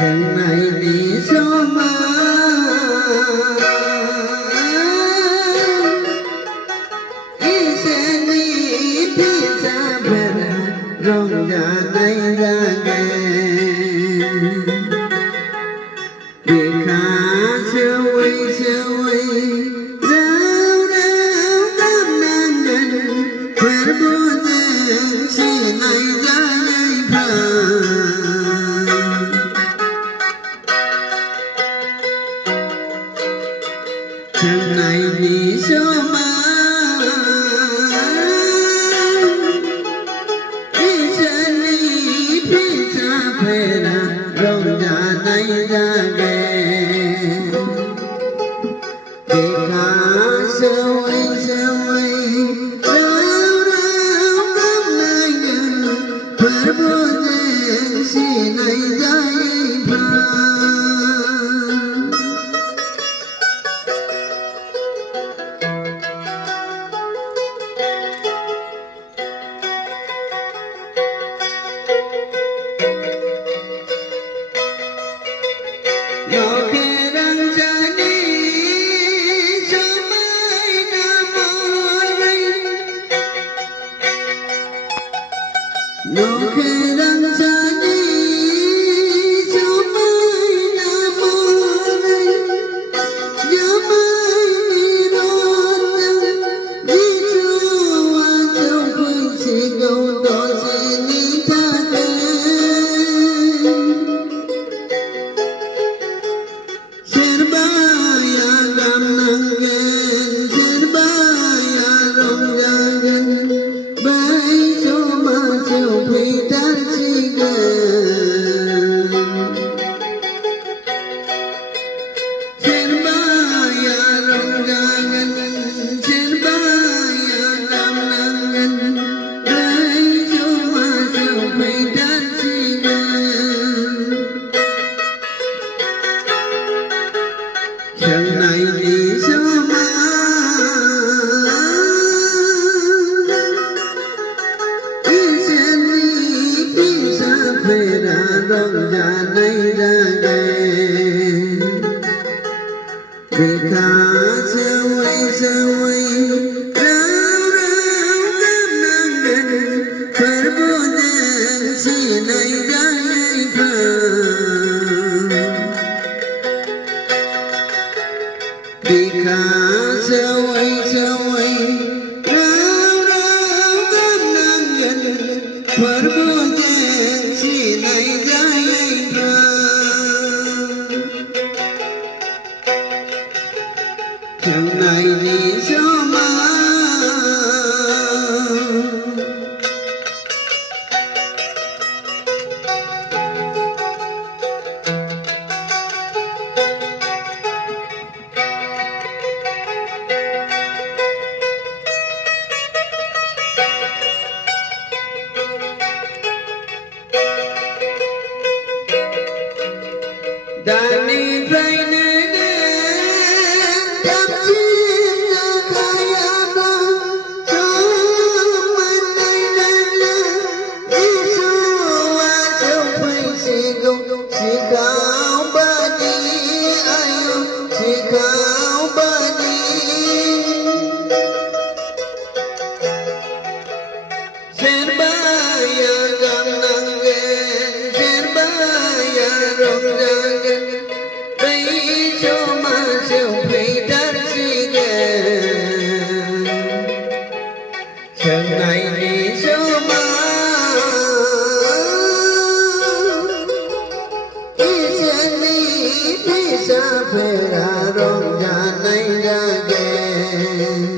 chẳng này đi số mà ý sẽ đi đi ra về rong nhà đây ra nghe việc khá siêu quay rau rau cam nan gần quên buồn tình chỉ này ra đây phờ chẳng này đi số mà ý chân đi phía xa về là rong nhà này ra ghé việc khá siêu quay rau rau cam nan gần quên buồn tình chỉ này ra đây phờ Yo que đang ra đi cho mai nam môi Yo que đang ra đi cho mai nam môi Yo mai đi đón đi chùa trong quên chỉ câu đó sẽ đi ta chẳng này đi số mà ý sẽ đi xa về đã rong ra đây ra ghé việc khá siêu quay rau rau cam nan gần quên buồn tình chỉ này ra đây phờ việc khá siêu quay rau rau cam nan gần quên buồn tình chỉ này ra đây phờ chẳng này đi số mà đã đi về nơi đến đắp chim ra khai áp cho mình đây đi xua trong phải chỉ khao ba đi ai chỉ khao ba đi trên ba ya gam nang gen trên ba ya rong ra chẳng này đi số mà ý sẽ đi phía xa về ra rong ra này ra ghé